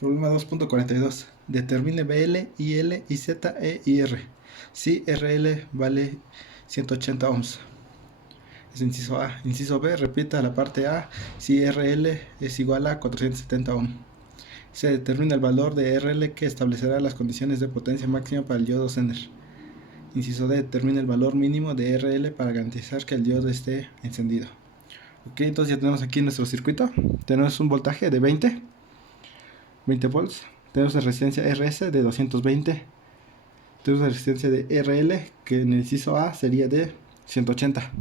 Problema 2.42. Determine BL, IL, IZ, E y R. Si RL vale 180 ohms. Es inciso A. Inciso B. Repita la parte A si RL es igual a 470 ohms. Se determina el valor de RL que establecerá las condiciones de potencia máxima para el diodo Zener. Inciso D. Determina el valor mínimo de RL para garantizar que el diodo esté encendido. Ok, entonces ya tenemos aquí nuestro circuito. Tenemos un voltaje de 20 volts. Tenemos la resistencia RS de 220. Tenemos la resistencia de RL que en el inciso A sería de 180.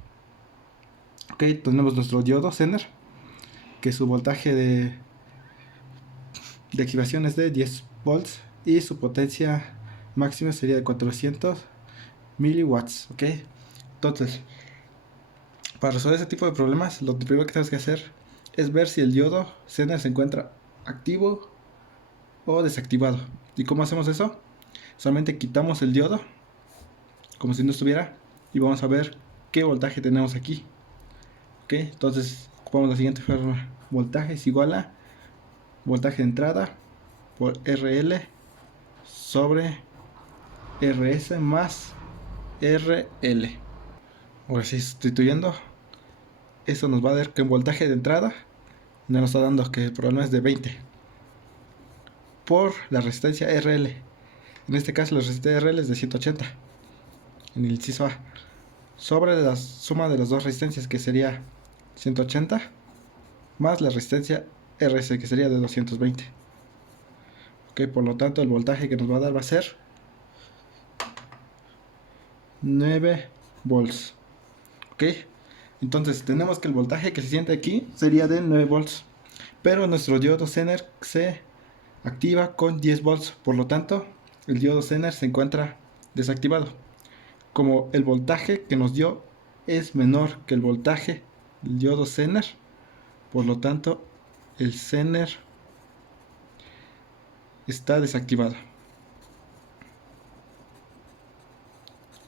Ok, tenemos nuestro diodo Zener que su voltaje de activación es de 10 volts y su potencia máxima sería de 400 miliwatts. Ok, entonces para resolver ese tipo de problemas lo primero que tenemos que hacer es ver si el diodo Zener se encuentra activo o desactivado. ¿Y cómo hacemos eso? Solamente quitamos el diodo como si no estuviera y vamos a ver qué voltaje tenemos aquí. Ok, entonces ocupamos la siguiente forma: voltaje es igual a voltaje de entrada por RL sobre RS más RL. Ahora sí, sustituyendo, eso nos va a dar que el voltaje de entrada nos está dando que el problema es de 20 por la resistencia RL. En este caso la resistencia RL es de 180 en el inciso A, sobre la suma de las dos resistencias que sería 180 más la resistencia RS que sería de 220. Ok, por lo tanto el voltaje que nos va a dar va a ser 9 volts. Ok, entonces tenemos que el voltaje que se siente aquí sería de 9 volts, pero nuestro diodo Zener se activa con 10 volts, por lo tanto el diodo Zener se encuentra desactivado. Como el voltaje que nos dio es menor que el voltaje del diodo Zener, por lo tanto el Zener está desactivado.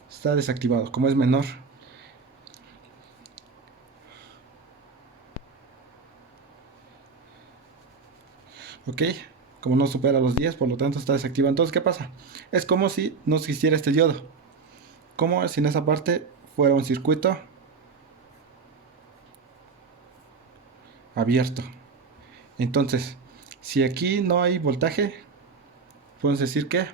Está desactivado, como es menor. Ok, como no supera los 10, por lo tanto está desactivado. Entonces, ¿qué pasa? Es como si no existiera este diodo, como si en esa parte fuera un circuito abierto. Entonces, si aquí no hay voltaje, podemos decir que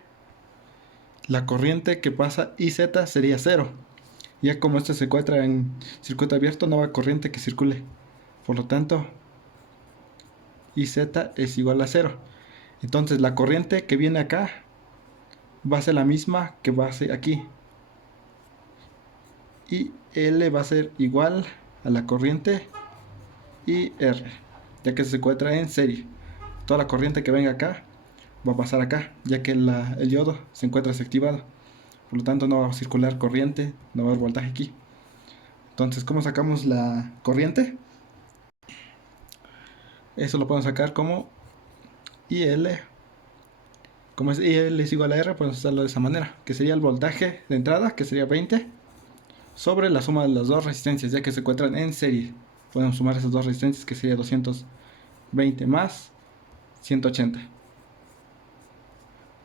la corriente que pasa IZ sería 0. Ya como esto se encuentra en circuito abierto, no va corriente que circule. Por lo tanto, IZ es igual a 0. Entonces, la corriente que viene acá va a ser la misma que va a ser aquí. Y L va a ser igual a la corriente IR, ya que se encuentra en serie. Toda la corriente que venga acá va a pasar acá, ya que el diodo se encuentra desactivado. Por lo tanto, no va a circular corriente, no va a haber voltaje aquí. Entonces, ¿cómo sacamos la corriente? Eso lo podemos sacar como IL. Como es IL es igual a R, podemos usarlo de esa manera, que sería el voltaje de entrada, que sería 20, sobre la suma de las dos resistencias, ya que se encuentran en serie. Podemos sumar esas dos resistencias, que sería 220 más 180.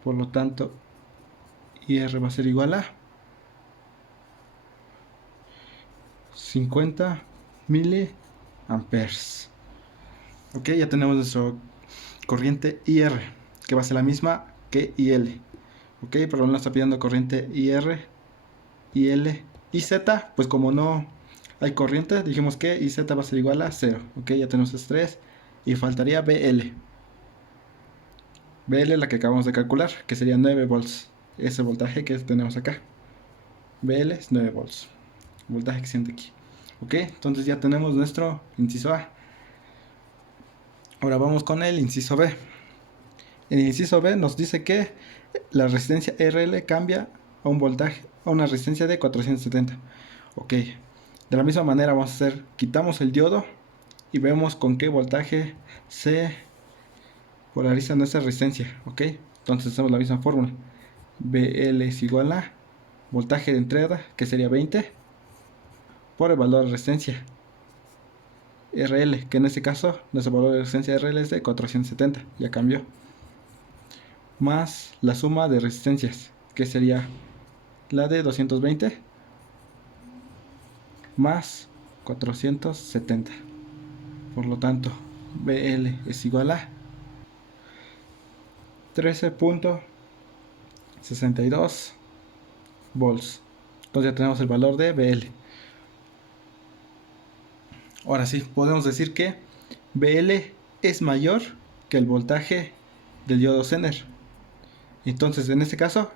Por lo tanto, IR va a ser igual a 50 miliamperes. Ok, ya tenemos nuestra corriente IR, que va a ser la misma que IL. Ok, pero no está pidiendo corriente IR, IL, IZ, pues como no hay corriente, dijimos que IZ va a ser igual a 0. Ok, ya tenemos estos 3 y faltaría BL. BL es la que acabamos de calcular, que sería 9 volts. Ese voltaje que tenemos acá. BL es 9 volts. El voltaje que siente aquí. Ok, entonces ya tenemos nuestro inciso A. Ahora vamos con el inciso B. En el inciso B nos dice que la resistencia RL cambia a un voltaje, a una resistencia de 470. Ok, de la misma manera vamos a hacer, quitamos el diodo y vemos con qué voltaje se polariza nuestra resistencia. Ok, entonces hacemos la misma fórmula. BL es igual a voltaje de entrada, que sería 20, por el valor de resistencia RL, que en este caso nuestro valor de resistencia RL es de 470, ya cambió. más la suma de resistencias, que sería la de 220 más 470. Por lo tanto, BL es igual a 13.62 volts. Entonces ya tenemos el valor de BL. Ahora sí, podemos decir que BL es mayor que el voltaje del diodo Zener. Entonces, en este caso,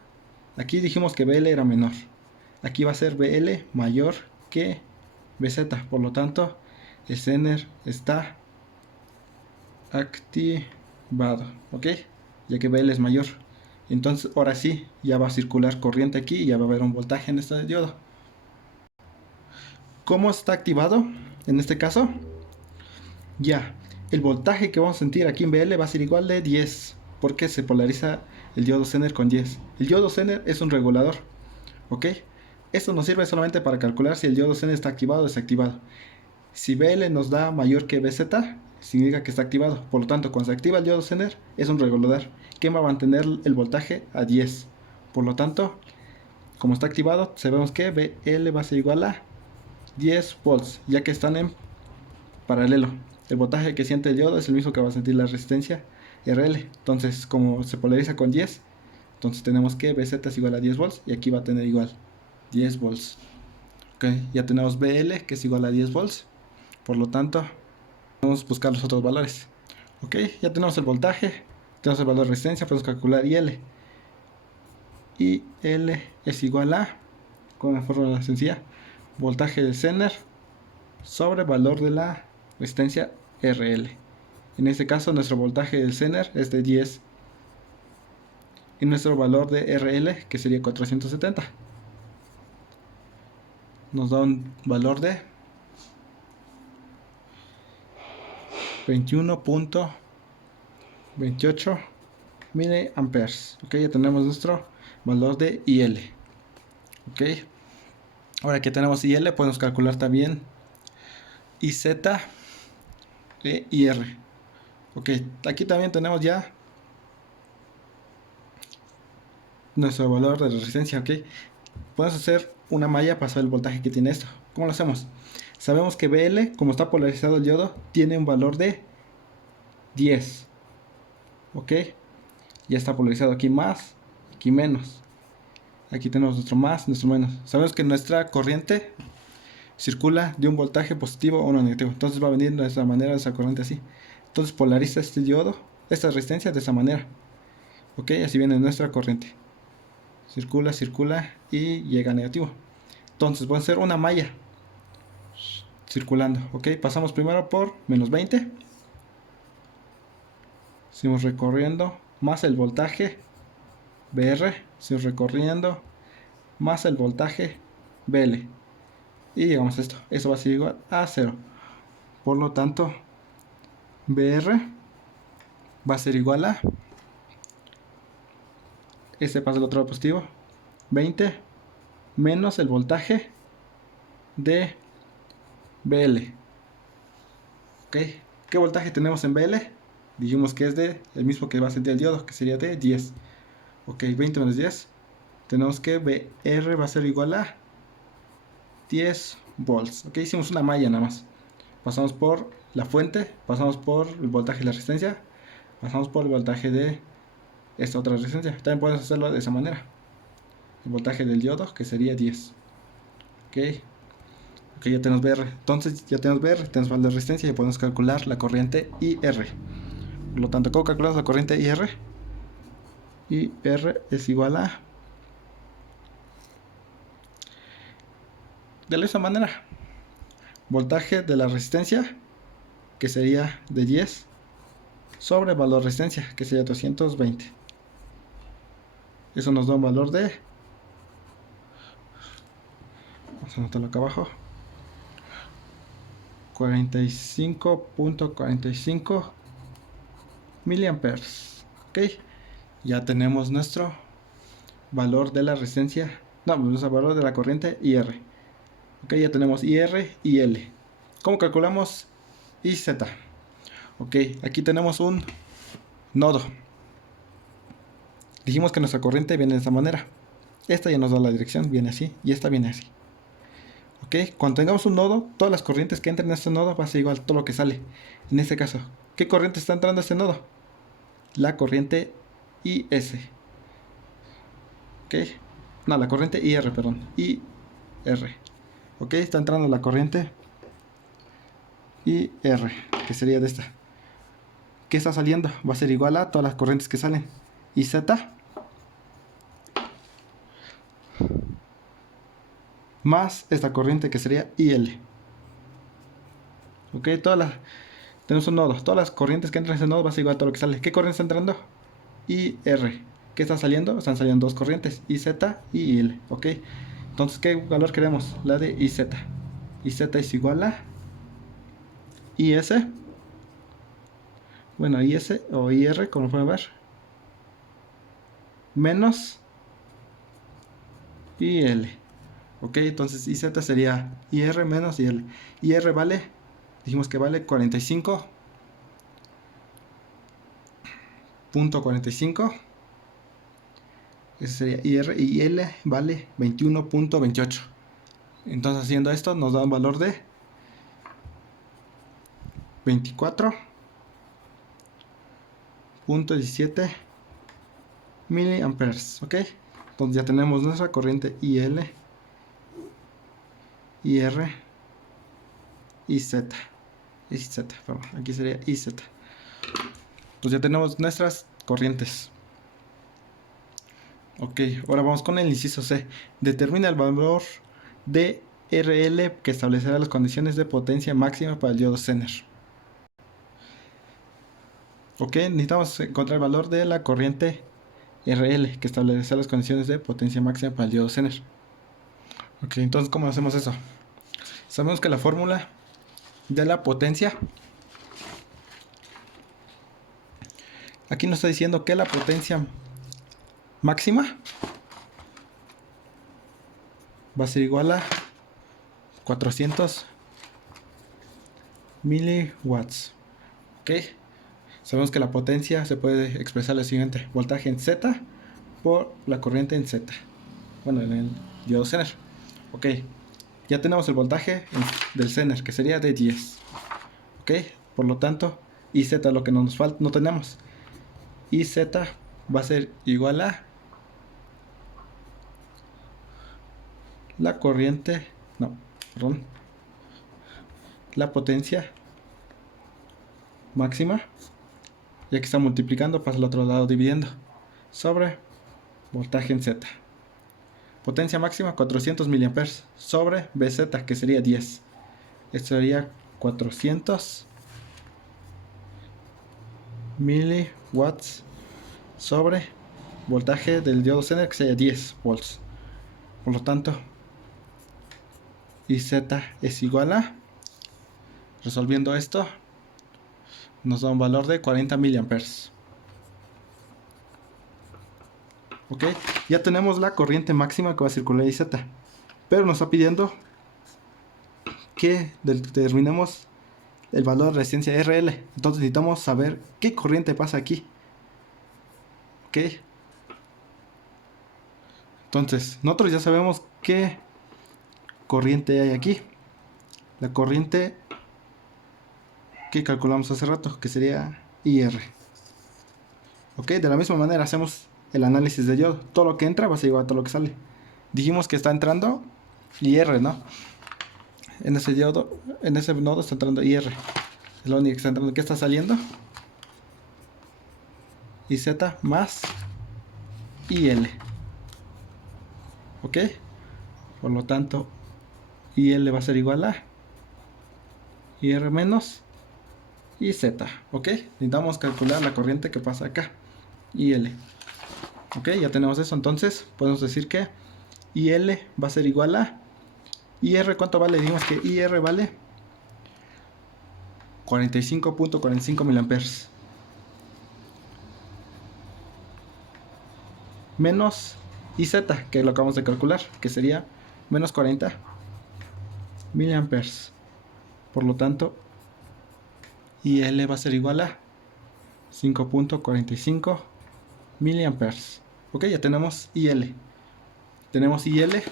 aquí dijimos que BL era menor. Aquí va a ser BL mayor que BZ. Por lo tanto, el Zener está activado, ¿ok? Ya que BL es mayor. Entonces, ahora sí, ya va a circular corriente aquí y ya va a haber un voltaje en este diodo. ¿Cómo está activado? En este caso, ya, el voltaje que vamos a sentir aquí en BL va a ser igual de 10, porque se polariza el diodo Zener con 10. El diodo Zener es un regulador, ¿ok? Esto nos sirve solamente para calcular si el diodo Zener está activado o desactivado. Si BL nos da mayor que BZ, significa que está activado. Por lo tanto, cuando se activa el diodo Zener, es un regulador que va a mantener el voltaje a 10. Por lo tanto, como está activado, sabemos que BL va a ser igual a 10 volts, ya que están en paralelo. El voltaje que siente el diodo es el mismo que va a sentir la resistencia RL. Entonces, como se polariza con 10, entonces tenemos que BZ es igual a 10 volts y aquí va a tener igual 10 volts. Ok, ya tenemos BL que es igual a 10 volts. Por lo tanto, vamos a buscar los otros valores. Ok, ya tenemos el voltaje, tenemos el valor de resistencia, podemos calcular IL. IL es igual a, con la fórmula sencilla, voltaje del Zener sobre valor de la resistencia RL. En este caso, nuestro voltaje del Zener es de 10 y nuestro valor de RL, que sería 470, nos da un valor de 21.28 miliamperes. Ok, ya tenemos nuestro valor de IL. Ok, ahora que tenemos IL, podemos calcular también IZ e IR. Ok, aquí también tenemos ya nuestro valor de resistencia. Ok, podemos hacer una malla para saber el voltaje que tiene esto. ¿Cómo lo hacemos? Sabemos que BL, como está polarizado el diodo, tiene un valor de 10. Ok, ya está polarizado aquí más, aquí menos. Aquí tenemos nuestro más, nuestro menos. Sabemos que nuestra corriente circula de un voltaje positivo a uno negativo. Entonces va a venir de esta manera, esa corriente así. Entonces polariza este diodo, esta resistencia de esa manera. Ok, así viene nuestra corriente. Circula, circula y llega a negativo. Entonces voy a hacer una malla circulando. Ok, pasamos primero por menos 20. Seguimos recorriendo más el voltaje BR. Seguimos recorriendo más el voltaje BL. Y llegamos a esto. Eso va a ser igual a 0. Por lo tanto, BR va a ser igual a, este pasa al otro lado positivo, 20 menos el voltaje de BL. ¿Ok? ¿Qué voltaje tenemos en BL? Dijimos que es de el mismo que va a sentir el diodo, que sería de 10. Ok, 20 menos 10. Tenemos que BR va a ser igual a 10 volts. Ok, hicimos una malla nada más. Pasamos por la fuente, pasamos por el voltaje de la resistencia, pasamos por el voltaje de esta otra resistencia. También podemos hacerlo de esa manera. El voltaje del diodo, que sería 10. Ok, ok, ya tenemos BR. Entonces ya tenemos BR, tenemos valor de resistencia y podemos calcular la corriente IR. Por lo tanto, ¿cómo calculamos la corriente IR? IR es igual a, de la misma manera, voltaje de la resistencia, que sería de 10, sobre valor de resistencia, que sería 220. Eso nos da un valor de, vamos a anotarlo acá abajo, 45.45 miliamperes. Ok, ya tenemos nuestro valor de la resistencia, no, nuestro valor de la corriente IR. Ok, ya tenemos IR y L. ¿Cómo calculamos IZ? Ok, aquí tenemos un nodo. Dijimos que nuestra corriente viene de esta manera. Esta ya nos da la dirección, viene así, y esta viene así. ¿Ok? Cuando tengamos un nodo, todas las corrientes que entren en este nodo va a ser igual a todo lo que sale. En este caso, ¿qué corriente está entrando a este nodo? La corriente IS. ¿Ok? No, la corriente IR, perdón. IR. ¿Ok? Está entrando la corriente IR, que sería de esta. ¿Qué está saliendo? Va a ser igual a todas las corrientes que salen. IZ más esta corriente que sería IL. Ok, tenemos un nodo. Todas las corrientes que entran en ese nodo va a ser igual a todo lo que sale. ¿Qué corriente está entrando? IR. ¿Qué está saliendo? Están saliendo dos corrientes, IZ y IL. Ok, entonces, ¿qué valor queremos? La de IZ. IZ es igual a IS. Bueno, IS o IR, como pueden ver, menos IL. Ok, entonces IZ sería IR menos IL. IR vale, dijimos que vale 45.45. Ese sería IR y IL vale 21.28. Entonces haciendo esto nos da un valor de 24.17 miliamperes. Ok, entonces ya tenemos nuestra corriente IL, IR, IZ. IZ, perdón, aquí sería IZ. Pues ya tenemos nuestras corrientes. Ok, ahora vamos con el inciso C. Determina el valor de RL que establecerá las condiciones de potencia máxima para el diodo Zener. Ok, necesitamos encontrar el valor de la corriente RL que establecerá las condiciones de potencia máxima para el diodo Zener. Ok, entonces, ¿cómo hacemos eso? Sabemos que la fórmula de la potencia, aquí nos está diciendo que la potencia máxima va a ser igual a 400 miliwatts. Ok, sabemos que la potencia se puede expresar lo siguiente: voltaje en Z por la corriente en Z. Bueno, en el diodo Zener. Ok, ya tenemos el voltaje del Zener, que sería de 10. Ok, por lo tanto, IZ, lo que nos falta, no tenemos. IZ va a ser igual a la corriente, no, perdón, la potencia máxima, ya que está multiplicando, pasa al otro lado dividiendo, sobre voltaje en Z. Potencia máxima 400 miliamperes sobre BZ, que sería 10. Esto sería 400 miliwatts sobre voltaje del diodo Zener, que sería 10 volts. Por lo tanto, IZ es igual a, resolviendo esto, nos da un valor de 40 miliamperes. Ok, ya tenemos la corriente máxima que va a circular IZ, pero nos está pidiendo que determinemos el valor de resistencia RL. Entonces necesitamos saber qué corriente pasa aquí. Ok, entonces nosotros ya sabemos qué corriente hay aquí. La corriente que calculamos hace rato, que sería IR. Ok, de la misma manera hacemos el análisis de diodo. Todo lo que entra va a ser igual a todo lo que sale. Dijimos que está entrando IR, ¿no? En ese diodo, en ese nodo está entrando IR. Es lo único que está entrando. ¿Qué está saliendo? IZ más IL. ¿Ok? Por lo tanto, IL va a ser igual a IR menos IZ. ¿Ok? Necesitamos calcular la corriente que pasa acá. IL. Ok, ya tenemos eso. Entonces, podemos decir que IL va a ser igual a IR. ¿Cuánto vale? Dijimos que IR vale 45.45 miliamperes. Menos IZ, que lo acabamos de calcular, que sería menos 40 miliamperes. Por lo tanto, IL va a ser igual a 5.45 miliamperes. Ok, ya tenemos IL. Tenemos IL.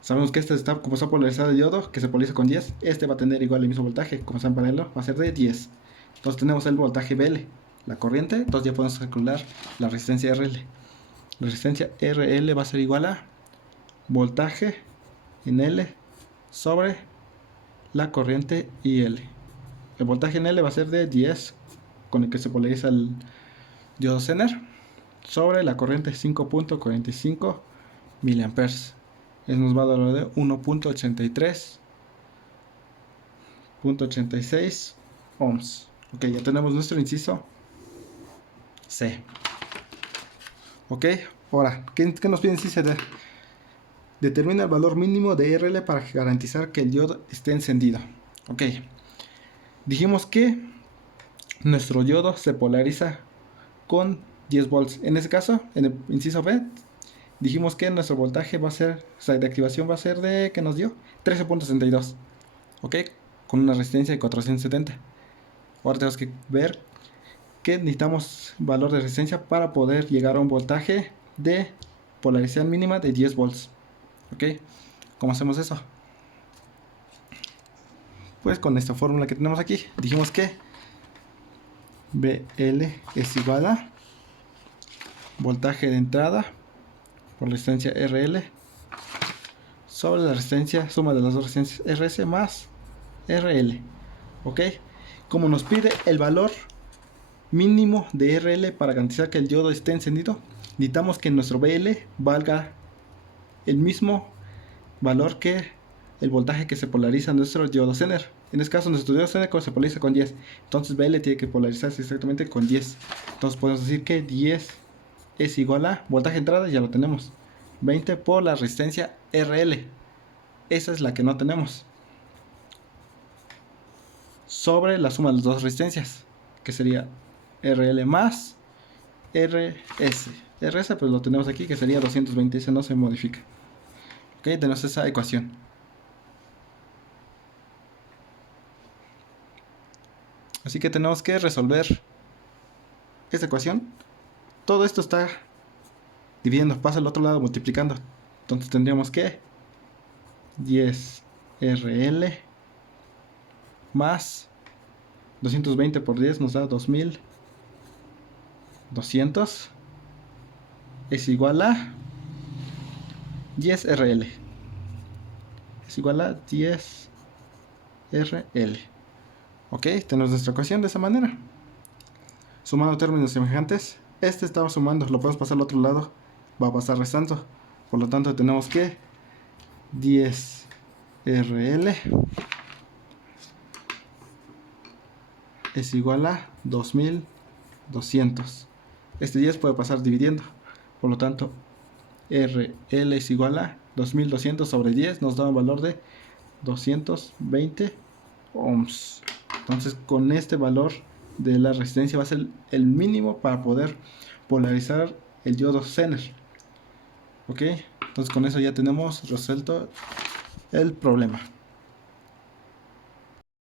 Sabemos que este está, como está polarizado el diodo, que se polariza con 10. Este va a tener igual el mismo voltaje, como está en paralelo, va a ser de 10. Entonces tenemos el voltaje BL, la corriente. Entonces ya podemos calcular la resistencia RL. La resistencia RL va a ser igual a voltaje en L sobre la corriente IL. El voltaje en L va a ser de 10, con el que se polariza el diodo Zener, sobre la corriente 5.45 miliamperes. Nos va a dar de 1.86 ohms. Ok, ya tenemos nuestro inciso C. Ok, ahora, ¿qué nos pide inciso D? Determina el valor mínimo de RL para garantizar que el diodo esté encendido. Ok, dijimos que nuestro diodo se polariza con 10 volts. En este caso, en el inciso B, dijimos que nuestro voltaje va a ser, o sea, de activación va a ser de, ¿qué nos dio? 13.62. Ok, con una resistencia de 470. Ahora tenemos que ver que necesitamos valor de resistencia para poder llegar a un voltaje de polarización mínima de 10 volts. Ok, ¿cómo hacemos eso? Pues con esta fórmula que tenemos aquí, dijimos que BL es igual a voltaje de entrada por resistencia RL sobre la resistencia, suma de las dos resistencias RS más RL. Ok, como nos pide el valor mínimo de RL para garantizar que el diodo esté encendido, necesitamos que nuestro BL valga el mismo valor que el voltaje que se polariza en nuestro diodo Zener. En este caso nuestro diodo Zener se polariza con 10, entonces BL tiene que polarizarse exactamente con 10. Entonces podemos decir que 10 es igual a voltaje de entrada, ya lo tenemos, 20 por la resistencia RL, esa es la que no tenemos, sobre la suma de las dos resistencias, que sería RL más RS. RS pues lo tenemos aquí, que sería 220, ese no se modifica. Ok, tenemos esa ecuación. Así que tenemos que resolver esta ecuación. Todo esto está dividiendo, pasa al otro lado multiplicando. Entonces tendríamos que 10 RL más 220 por 10 nos da 2200 es igual a 10 RL. Es igual a 10 RL. Ok, tenemos nuestra ecuación de esa manera. Sumando términos semejantes, este estaba sumando, lo podemos pasar al otro lado, va a pasar restando. Por lo tanto tenemos que 10 RL es igual a 2200. Este 10 puede pasar dividiendo. Por lo tanto, RL es igual a 2200 sobre 10, nos da un valor de 220 ohms. Entonces, con este valor de la resistencia va a ser el mínimo para poder polarizar el diodo Zener. Ok, entonces con eso ya tenemos resuelto el problema.